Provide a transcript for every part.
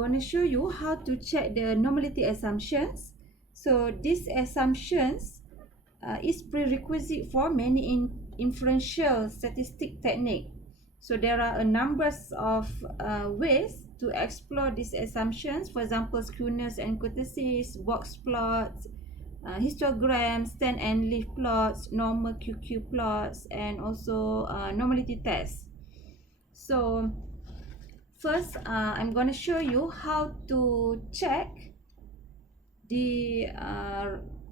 I want to show you how to check the normality assumptions. So these assumptions is prerequisite for many inferential statistic technique. So there are a numbers of ways to explore these assumptions. For example, skewness and kurtosis, box plots, histograms, stand and leaf plots, normal QQ plots, and also normality tests. So first, I'm going to show you how to check the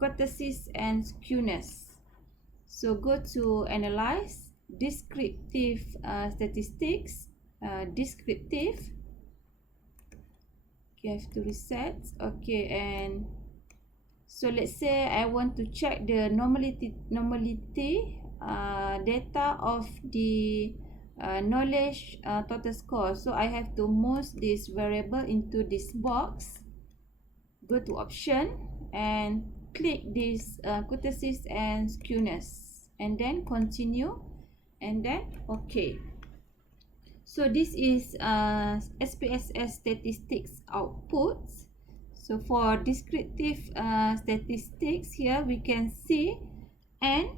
kurtosis and skewness. So go to analyze, descriptive statistics, descriptive. You have to reset. Okay, and so let's say I want to check the normality data of the knowledge total score. So I have to move this variable into this box. Go to option and click this kurtosis and skewness, and then continue, and then okay. So this is Spss statistics outputs. So for descriptive statistics, here we can see n,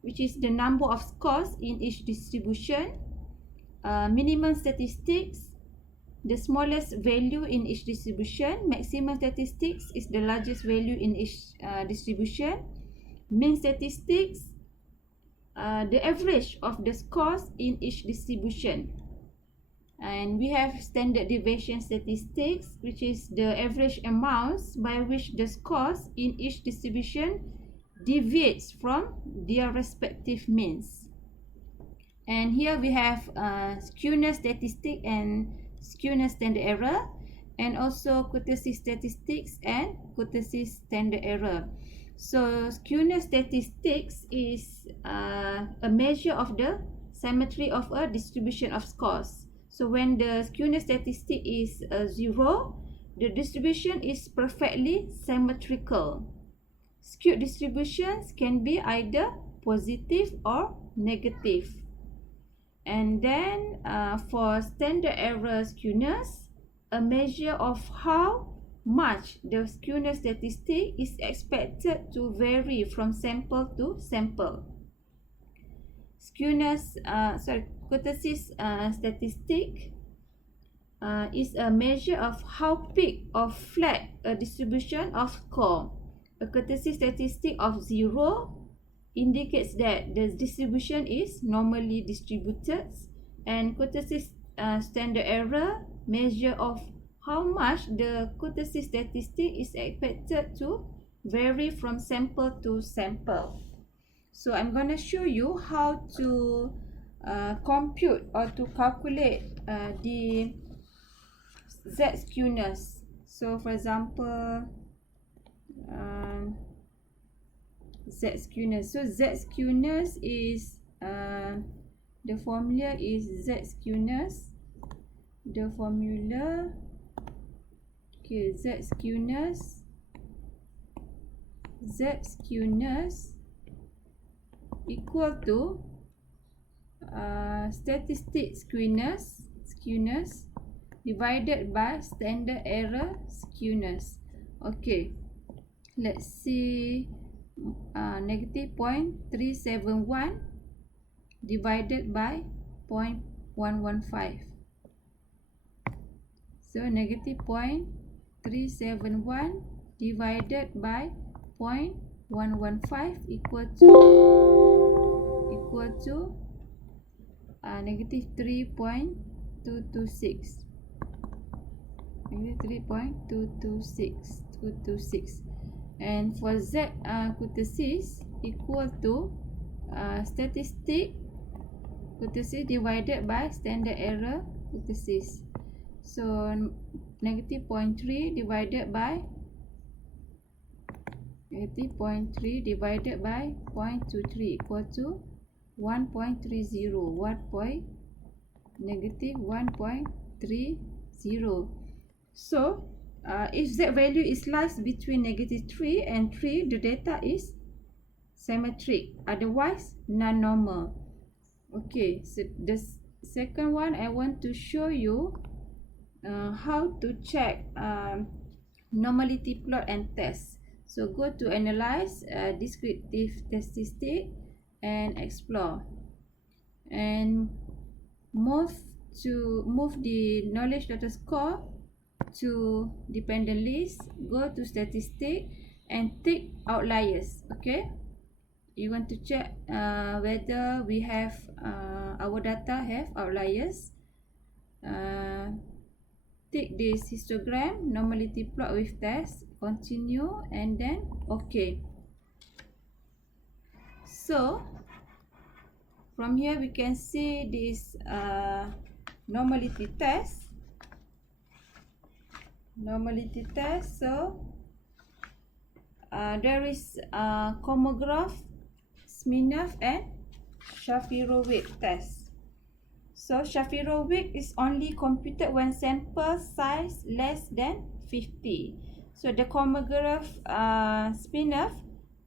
which is the number of scores in each distribution. Minimum statistics, the smallest value in each distribution. Maximum statistics is the largest value in each distribution. Mean statistics, the average of the scores in each distribution. And we have standard deviation statistics, which is the average amounts by which the scores in each distribution deviates from their respective means. And here we have skewness statistic and skewness standard error, and also kurtosis statistics and kurtosis standard error. So skewness statistics is a measure of the symmetry of a distribution of scores. So when the skewness statistic is 0, the distribution is perfectly symmetrical. Skewed distributions can be either positive or negative. And then for standard error skewness, a measure of how much the skewness statistic is expected to vary from sample to sample. Kurtosis statistic is a measure of how big or flat a distribution of score. A kurtosis statistic of 0 indicates that the distribution is normally distributed, and kurtosis standard error measure of how much the kurtosis statistic is expected to vary from sample to sample. So I'm going to show you how to compute or to calculate the Z skewness. So for example, Z skewness. So Z skewness is the formula is Z skewness. The formula, okay, Z skewness equal to statistic skewness divided by standard error skewness. Okay, let's see. Negative 0.371 divided by 0.115. So negative 0.371 divided by 0.115 equal to negative 3.226. Negative 3.226. And for Z kurtosis equal to statistic kurtosis divided by standard error kurtosis. So negative 0.3 divided by negative 0.3 divided by 0.23 equal to 1.30. Negative 1.30. So if Z value is lies between negative 3 and 3, the data is symmetric, otherwise non-normal. Okay, so the second one I want to show you how to check normality plot and test. So go to analyze descriptive statistic and explore, and move the knowledge data score to dependent list. Go to statistic and tick outliers. Okay, you want to check whether we have our data have outliers. Tick this histogram, normality plot with test, continue, and then okay. So from here we can see this normality test. So there is Komograph, Skewness, and Shapiro-Wilk test. So Shapiro-Wilk is only computed when sample size less than 50. So the Komograph Skewness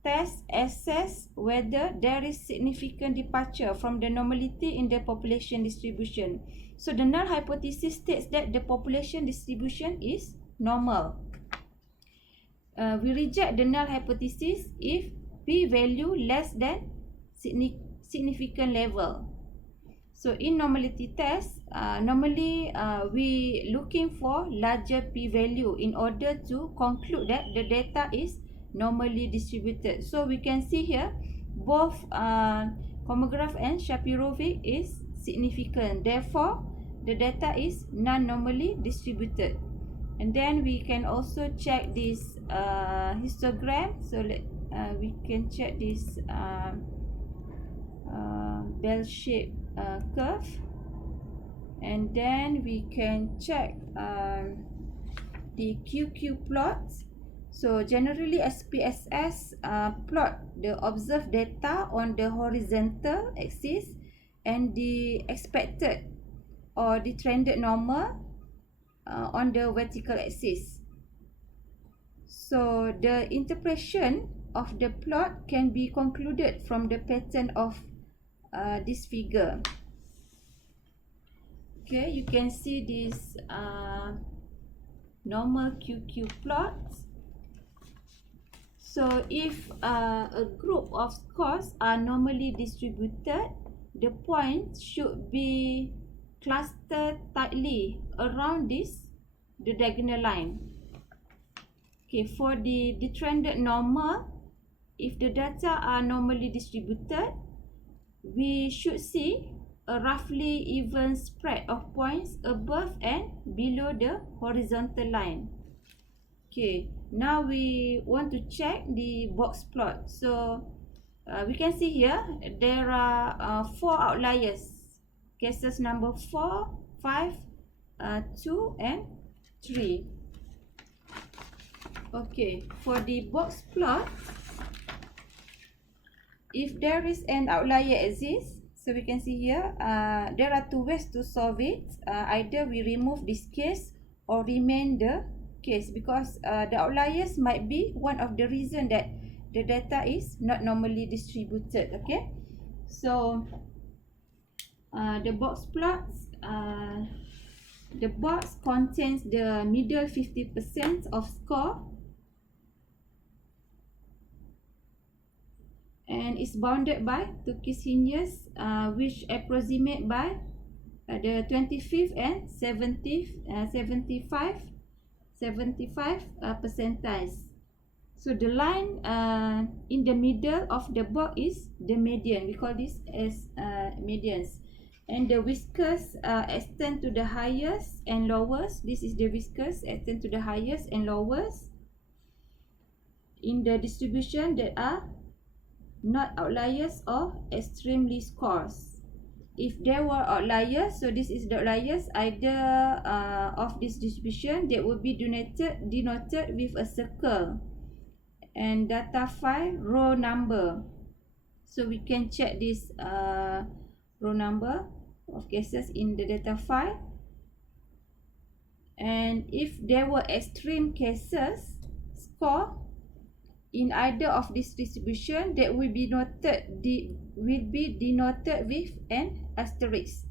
test assess whether there is significant departure from the normality in the population distribution. So the null hypothesis states that the population distribution is normal. We reject the null hypothesis if p-value less than significant level. So in normality test, normally we looking for larger p-value in order to conclude that the data is normally distributed. So we can see here both Komograph and Shapiro-Wilk is significant. Therefore, the data is non-normally distributed. And then we can also check this histogram. So we can check this bell-shaped curve, and then we can check the QQ plots. So generally SPSS plot the observed data on the horizontal axis and the expected or the trended normal on the vertical axis. So the interpretation of the plot can be concluded from the pattern of this figure. Okay, you can see this normal QQ plots. So if a group of scores are normally distributed, the points should be clustered tightly around the diagonal line. Okay, for the trended normal, if the data are normally distributed, we should see a roughly even spread of points above and below the horizontal line. Okay, now we want to check the box plot. So we can see here there are 4 outliers, cases number 4, 5, 2 and 3. Okay, for the box plot, if there is an outlier exists, so we can see here there are 2 ways to solve it. Either we remove this case or remain the case, because the outliers might be one of the reason that the data is not normally distributed. Okay, so the box plots, the box contains the middle 50% of score and is bounded by Tukey's hinges, which approximate by the 25th and 75 percentiles. So the line in the middle of the box is the median. We call this as medians. And the whiskers extend to the highest and lowest. This is the whiskers extend to the highest and lowest in the distribution that are not outliers or extremely scores. If there were outliers, so this is the outliers, either of this distribution, that will be denoted with a circle and data file row number. So we can check this row number of cases in the data file. And if there were extreme cases score in either of this distribution, that will be denoted with an asterisk.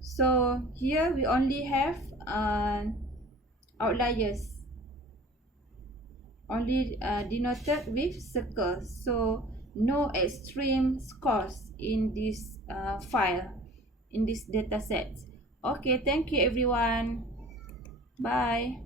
So here we only have outliers, only denoted with circles. So no extreme scores in this file, in this data set. Okay, thank you everyone. Bye.